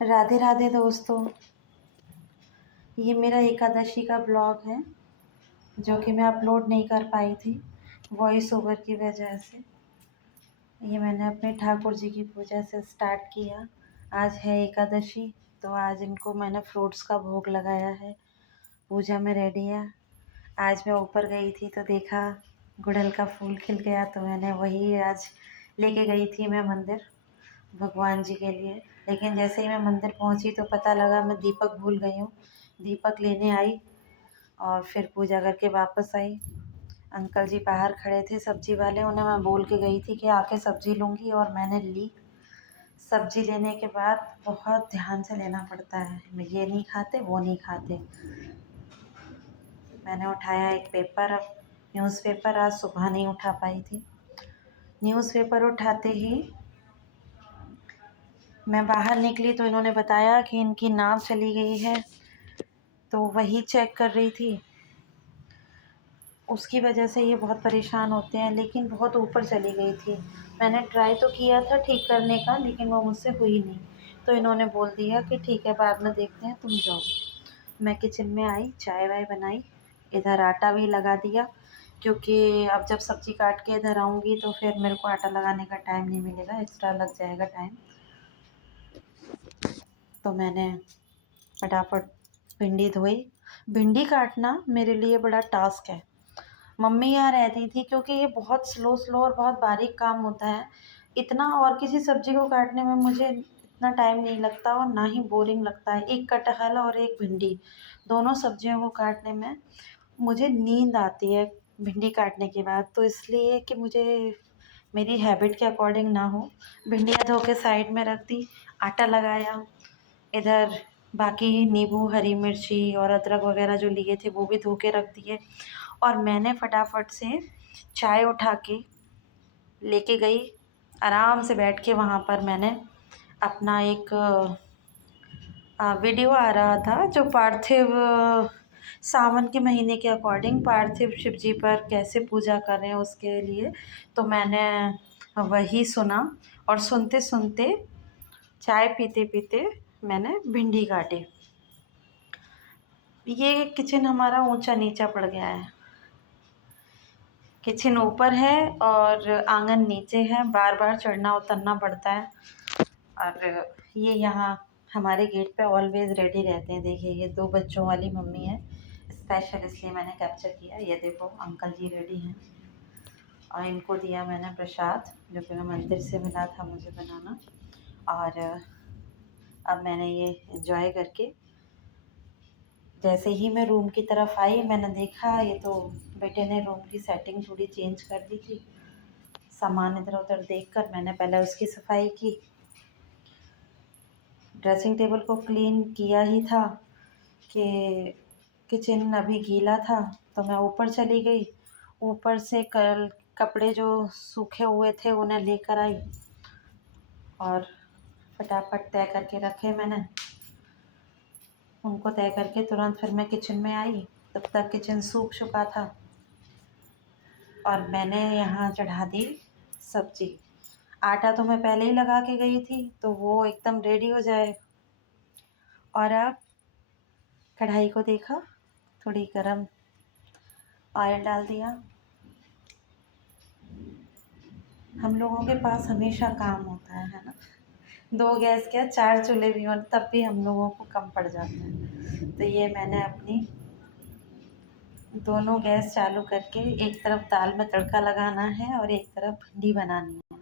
राधे राधे दोस्तों। ये मेरा एकादशी का ब्लॉग है जो कि मैं अपलोड नहीं कर पाई थी वॉइस ओवर की वजह से। ये मैंने अपने ठाकुर जी की पूजा से स्टार्ट किया। आज है एकादशी, तो आज इनको मैंने फ्रूट्स का भोग लगाया है। पूजा में रेडी है। आज मैं ऊपर गई थी तो देखा गुड़हल का फूल खिल गया, तो मैंने वही आज लेके गई थी मैं मंदिर भगवान जी के लिए। लेकिन जैसे ही मैं मंदिर पहुंची तो पता लगा मैं दीपक भूल गई हूँ। दीपक लेने आई और फिर पूजा करके वापस आई। अंकल जी बाहर खड़े थे सब्जी वाले, उन्हें मैं बोल के गई थी कि आके सब्जी लूँगी, और मैंने ली। सब्जी लेने के बाद बहुत ध्यान से लेना पड़ता है, ये नहीं खाते वो नहीं खाते। मैंने उठाया एक पेपर, अब न्यूज़पेपर आज सुबह नहीं उठा पाई थी। न्यूज़पेपर उठाते ही मैं बाहर निकली तो इन्होंने बताया कि इनकी नाव चली गई है, तो वही चेक कर रही थी। उसकी वजह से ये बहुत परेशान होते हैं, लेकिन बहुत ऊपर चली गई थी। मैंने ट्राई तो किया था ठीक करने का, लेकिन वो मुझसे हुई नहीं। तो इन्होंने बोल दिया कि ठीक है बाद में देखते हैं, तुम जाओ। मैं किचन में आई, चाय वाय बनाई, इधर आटा भी लगा दिया, क्योंकि अब जब सब्ज़ी काट के इधर आऊँगी तो फिर मेरे को आटा लगाने का टाइम नहीं मिलेगा, एक्स्ट्रा लग जाएगा टाइम। तो मैंने फटाफट भिंडी धोई। भिंडी काटना मेरे लिए बड़ा टास्क है। मम्मी यहाँ रहती थी, क्योंकि ये बहुत स्लो स्लो और बहुत बारीक काम होता है। इतना और किसी सब्ज़ी को काटने में मुझे इतना टाइम नहीं लगता और ना ही बोरिंग लगता है। एक कटहल और एक भिंडी, दोनों सब्जियों को काटने में मुझे नींद आती है भिंडी काटने के बाद। तो इसलिए कि मुझे मेरी हैबिट के अकॉर्डिंग ना हो, भिंडियाँ धो के साइड में रख दी, आटा लगाया, इधर बाकी नींबू हरी मिर्ची और अदरक वगैरह जो लिए थे वो भी धो के रख दिए। और मैंने फटाफट से चाय उठा के लेके गई। आराम से बैठ के वहाँ पर मैंने अपना एक वीडियो आ रहा था जो पार्थिव सावन के महीने के अकॉर्डिंग पार्थिव शिव जी पर कैसे पूजा करें उसके लिए। तो मैंने वही सुना, और सुनते सुनते चाय पीते पीते मैंने भिंडी काटी। ये किचन हमारा ऊंचा नीचा पड़ गया है। किचन ऊपर है और आंगन नीचे है, बार बार चढ़ना उतरना पड़ता है। और ये यहाँ हमारे गेट पे ऑलवेज रेडी रहते हैं। देखिए ये 2 बच्चों वाली मम्मी है, स्पेशल इसलिए मैंने कैप्चर किया। ये देखो अंकल जी रेडी हैं, और इनको दिया मैंने प्रसाद जो कि मैं मंदिर से मिला था मुझे बनाना। और अब मैंने ये एंजॉय करके जैसे ही मैं रूम की तरफ आई, मैंने देखा ये तो बेटे ने रूम की सेटिंग थोड़ी चेंज कर दी थी। सामान इधर उधर देखकर मैंने पहले उसकी सफाई की। ड्रेसिंग टेबल को क्लीन किया ही था कि किचन अभी गीला था, तो मैं ऊपर चली गई। ऊपर से कल कपड़े जो सूखे हुए थे उन्हें लेकर आई और फटाफट तय करके रखे मैंने। उनको तय करके तुरंत फिर मैं किचन में आई, तब तक किचन सूख चुका था और मैंने यहाँ चढ़ा दी सब्जी। आटा तो मैं पहले ही लगा के गई थी तो वो एकदम रेडी हो जाए। और अब कढ़ाई को देखा, थोड़ी गरम ऑयल डाल दिया। हम लोगों के पास हमेशा काम होता है ना। 2 गैस क्या 4 चूल्हे भी हों तब भी हम लोगों को कम पड़ जाता है। तो ये मैंने अपनी दोनों गैस चालू करके एक तरफ दाल में तड़का लगाना है और एक तरफ भिंडी बनानी है।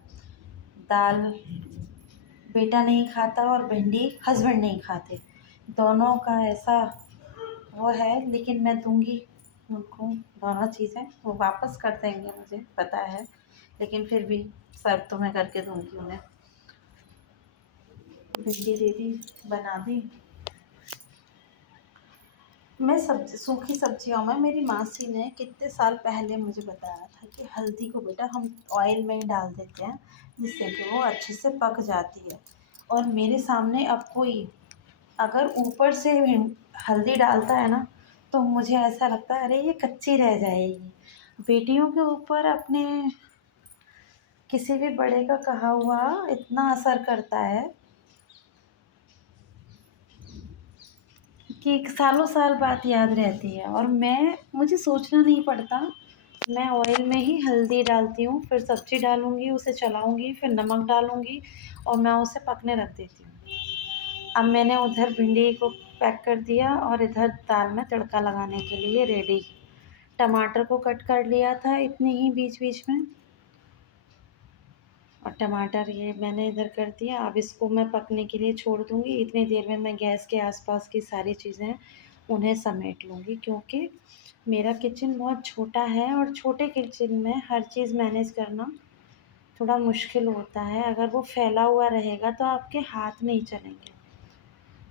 दाल बेटा नहीं खाता और भिंडी हस्बैंड नहीं खाते, दोनों का ऐसा वो है। लेकिन मैं दूंगी उनको दोनों चीज़ें, वो वापस कर देंगे मुझे पता है, लेकिन फिर भी सर्व तो मैं करके दूंगी उन्हें। भिंडी दे दी, बना दी। मैं सब्जी सूखी सब्जियों में मेरी मासी ने कितने साल पहले मुझे बताया था कि हल्दी को बेटा हम ऑयल में ही डाल देते हैं जिससे कि वो अच्छे से पक जाती है। और मेरे सामने अब कोई अगर ऊपर से हल्दी डालता है ना, तो मुझे ऐसा लगता है अरे ये कच्ची रह जाएगी। बेटियों के ऊपर अपने किसी भी बड़े का कहा हुआ इतना असर करता है कि एक सालों साल बात याद रहती है। और मुझे सोचना नहीं पड़ता, मैं ऑयल में ही हल्दी डालती हूँ, फिर सब्ज़ी डालूँगी, उसे चलाऊँगी, फिर नमक डालूँगी और मैं उसे पकने रख देती हूँ। अब मैंने उधर भिंडी को पैक कर दिया और इधर दाल में तड़का लगाने के लिए रेडी। टमाटर को कट कर लिया था इतने ही बीच-बीच में, और टमाटर ये मैंने इधर कर दिया। अब इसको मैं पकने के लिए छोड़ दूँगी। इतनी देर में मैं गैस के आस-पास की सारी चीज़ें उन्हें समेट लूँगी, क्योंकि मेरा किचन बहुत छोटा है और छोटे किचन में हर चीज़ मैनेज करना थोड़ा मुश्किल होता है। अगर वो फैला हुआ रहेगा तो आपके हाथ नहीं चलेंगे।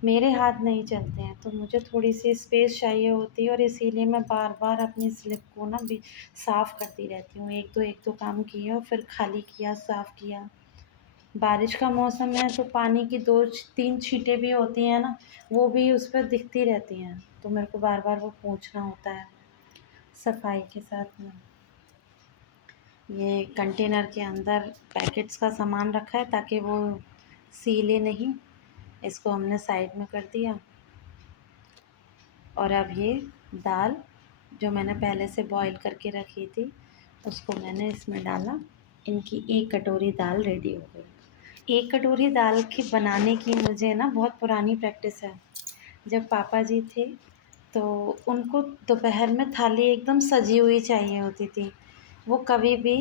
मेरे हाथ नहीं चलते हैं, तो मुझे थोड़ी-सी स्पेस चाहिए होती है और इसीलिए मैं बार-बार अपनी स्लिप को ना भी साफ़ करती रहती हूँ। 1-2 काम किए और फिर खाली किया, साफ़ किया। बारिश का मौसम है तो पानी की 2-3 छींटें भी होती हैं ना, वो भी उस पर दिखती रहती हैं, तो मेरे को बार-बार वो पोंछना होता है सफाई के साथ में। ये कंटेनर के अंदर पैकेट्स का सामान रखा है ताकि वो सीले नहीं। इसको हमने साइड में कर दिया। और अब ये दाल जो मैंने पहले से बॉईल करके रखी थी, उसको मैंने इसमें डाला। इनकी 1 कटोरी दाल रेडी हो गई। 1 कटोरी दाल की बनाने की मुझे ना बहुत पुरानी प्रैक्टिस है। जब पापा जी थे, तो उनको दोपहर में थाली एकदम सजी हुई चाहिए होती थी। वो कभी भी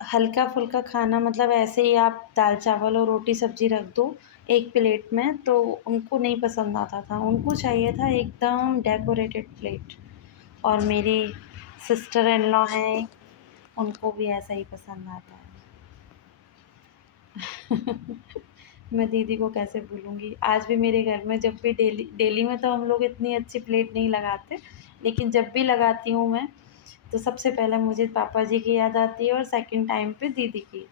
हल्का-फुल्का खाना, मतलब ऐसे ही आप दाल-चावल और रोटी-सब्ज़ी रख दो एक प्लेट में, तो उनको नहीं पसंद आता था। उनको चाहिए था एकदम डेकोरेटेड प्लेट। और मेरी सिस्टर इन लॉ हैं, उनको भी ऐसा ही पसंद आता है। मैं दीदी को कैसे भूलूँगी। आज भी मेरे घर में जब भी डेली डेली में तो हम लोग इतनी अच्छी प्लेट नहीं लगाते, लेकिन जब भी लगाती हूँ मैं, तो सबसे पहले मुझे पापा जी की याद आती है और सेकंड टाइम पे दीदी की।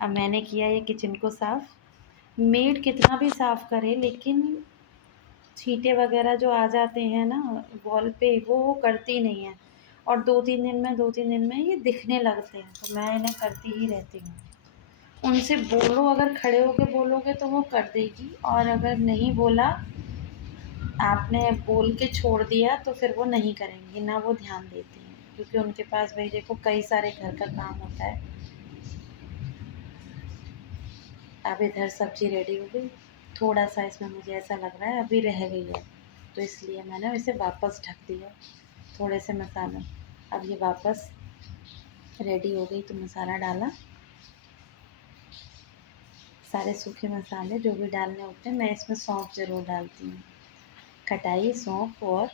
अब मैंने किया ये किचन को साफ़। मेड कितना भी साफ़ करे, लेकिन छींटे वग़ैरह जो आ जाते हैं ना वॉल पे, वो करती नहीं है। और 2-3 दिन में ये दिखने लगते हैं, तो मैं इन्हें करती ही रहती हूँ। उनसे बोलो, अगर खड़े होके बोलोगे तो वो कर देगी, और अगर नहीं बोला, आपने बोल के छोड़ दिया, तो फिर वो नहीं करेंगी, ना वो ध्यान देती हैं। क्योंकि उनके पास भई देखो कई सारे घर का काम होता है। अब इधर सब्ज़ी रेडी हो गई। थोड़ा-सा इसमें मुझे ऐसा लग रहा है अभी रह गई है, तो इसलिए मैंने इसे वापस ढक दिया थोड़े से मसालों। अब ये वापस रेडी हो गई, तो मसाला डाला, सारे सूखे मसाले जो भी डालने होते हैं। मैं इसमें सौंफ ज़रूर डालती हूँ, खटाई, सौंफ और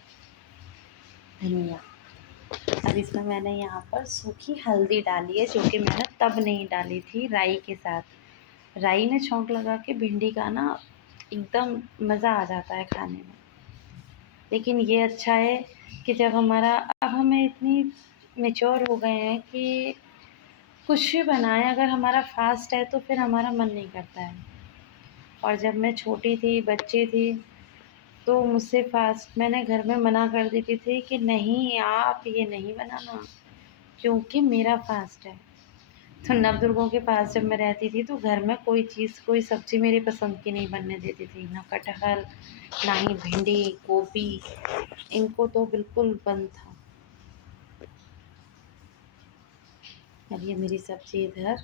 धनिया। अब इसमें मैंने यहाँ पर सूखी हल्दी डाली है, जो कि मैंने तब नहीं डाली थी राई के साथ। राई में छौंक लगा के भिंडी का ना एकदम मज़ा आ जाता है खाने में। लेकिन ये अच्छा है कि जब हमारा, अब हमें इतनी मैच्योर हो गए हैं कि कुछ भी बनाएँ, अगर हमारा फ़ास्ट है तो फिर हमारा मन नहीं करता है। और जब मैं छोटी थी, बच्ची थी, तो मुझसे फ़ास्ट मैंने घर में मना कर देती थी कि नहीं आप ये नहीं बनाना, क्योंकि मेरा फ़ास्ट है। तो नवदुर्गों के पास जब मैं रहती थी, तो घर में कोई चीज़, कोई सब्ज़ी मेरी पसंद की नहीं बनने देती थी। ना कटहल, ना ही भिंडी, गोभी, इनको तो बिल्कुल बंद था। अब ये मेरी सब्ज़ी इधर,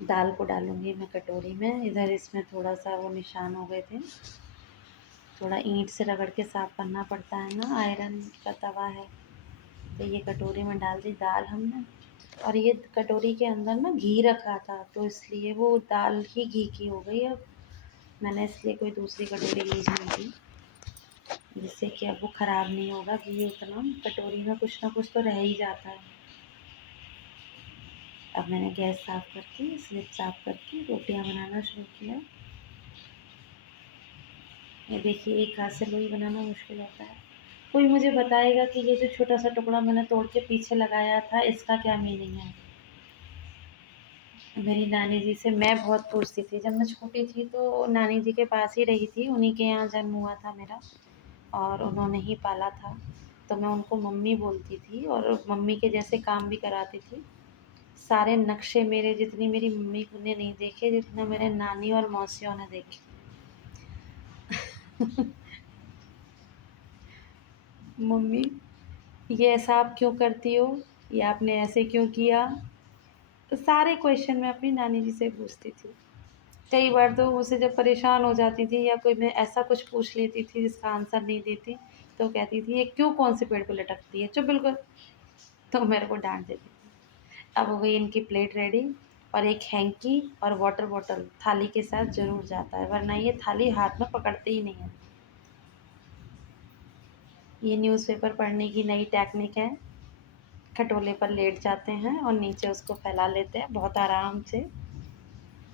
दाल को डालूँगी मैं कटोरी में। इधर इसमें थोड़ा-सा वो निशान हो गए थे। थोड़ा ईंट से रगड़ के साफ़ करना पड़ता है ना, आयरन का तवा है। तो ये कटोरी में डाल दी दाल हमने। और ये कटोरी के अंदर ना घी रखा था, तो इसलिए वो दाल ही घी की हो गई अब। मैंने इसलिए कोई दूसरी कटोरी यूज़ नहीं की, जिससे कि अब वो ख़राब नहीं होगा घी उतना। कटोरी में कुछ ना कुछ तो रह ही जाता है। अब मैंने गैस साफ़ करके, स्लिप साफ़ करके रोटियां बनाना शुरू किया। ये देखिए, एक हाथ से लोई बनाना मुश्किल होता है। कोई मुझे बताएगा कि ये जो छोटा-सा टुकड़ा मैंने तोड़ के पीछे लगाया था, इसका क्या मीनिंग है? मेरी नानी जी से मैं बहुत पूछती थी। जब मैं छोटी थी तो नानी जी के पास ही रही थी, उन्हीं के यहाँ जन्म हुआ था मेरा, और उन्होंने ही पाला था। तो मैं उनको मम्मी बोलती थी और मम्मी के जैसे काम भी कराती थी। सारे नक्शे मेरे, जितनी मेरी मम्मी ने नहीं देखे, जितना मेरे नानी और मौसियों ने देखे। मम्मी, ये ऐसा आप क्यों करती हो? ये आपने ऐसे क्यों किया? तो सारे क्वेश्चन मैं अपनी नानी जी से पूछती थी। कई बार तो मुझसे जब परेशान हो जाती थी या कोई मैं ऐसा कुछ पूछ लेती थी जिसका आंसर नहीं देती, तो कहती थी, "ये क्यों कौन-से पेड़ को लटकती है? चुप बिल्कुल।" तो मेरे को डाँट देती थी। अब हो गई इनकी प्लेट रेडी और एक हैंकी और वाटर बॉटल थाली के साथ ज़रूर जाता है, वरना ये थाली हाथ में पकड़ते ही नहीं हैं। ये न्यूज़पेपर पढ़ने की नई टेक्निक है। खटोले पर लेट जाते हैं और नीचे उसको फैला लेते हैं बहुत आराम से।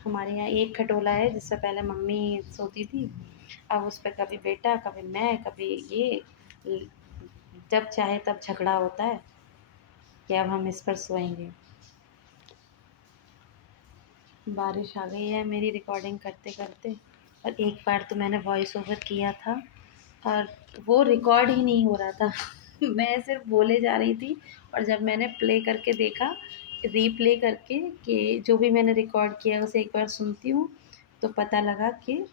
हमारे यहाँ एक खटोला है जिससे पहले मम्मी सोती थी, अब उस पे कभी बेटा, कभी मैं, कभी ये ल जब चाहे तब झगड़ा होता है कि अब हम इस पर सोएँगे। बारिश आ गई है मेरी रिकॉर्डिंग करते-करते और एक बार तो मैंने वॉइस ओवर किया था और वो रिकॉर्ड ही नहीं हो रहा था। मैं सिर्फ़ बोले जा रही थी और जब मैंने प्ले करके देखा, रीप्ले करके कि जो भी मैंने रिकॉर्ड किया उसे एक बार सुनती हूँ, तो पता लगा कि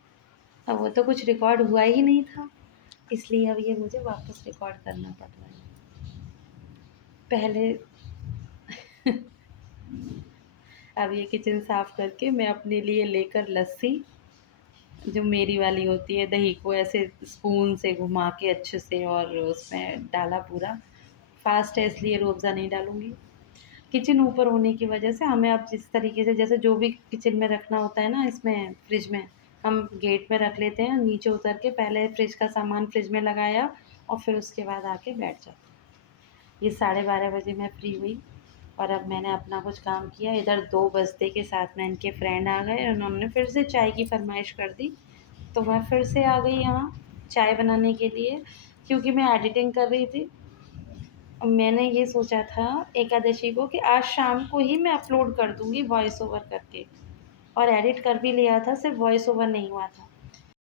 वो तो कुछ रिकॉर्ड हुआ ही नहीं था, इसलिए अब ये मुझे वापस रिकॉर्ड करना पड़ रहा है। पहले अब ये किचन साफ़ करके मैं अपने लिए लेकर लस्सी, जो मेरी वाली होती है, दही को ऐसे स्पून से घुमा के अच्छे से और उसमें डाला पूरा। फ़ास्ट है इसलिए रूह अफ़ज़ा नहीं डालूँगी। किचन ऊपर होने की वजह से हमें अब जिस तरीके से जैसे जो भी किचन में रखना होता है ना इसमें फ्रिज में, हम गेट में रख लेते हैं, नीचे उतर के पहले फ्रिज का सामान फ्रिज में लगाया और फिर उसके बाद आके बैठ जाते हैं। ये 12:30 बजे मैं फ्री हुई और अब मैंने अपना कुछ काम किया। इधर 2 बजते के साथ में इनके फ्रेंड आ गए, उन्होंने फिर से चाय की फ़रमाइश कर दी, तो मैं फिर से आ गई यहाँ चाय बनाने के लिए क्योंकि मैं एडिटिंग कर रही थी। मैंने ये सोचा था एकादशी को कि आज शाम को ही मैं अपलोड कर दूँगी वॉइस ओवर करके और एडिट कर भी लिया था, सिर्फ़ वॉइस ओवर नहीं हुआ था।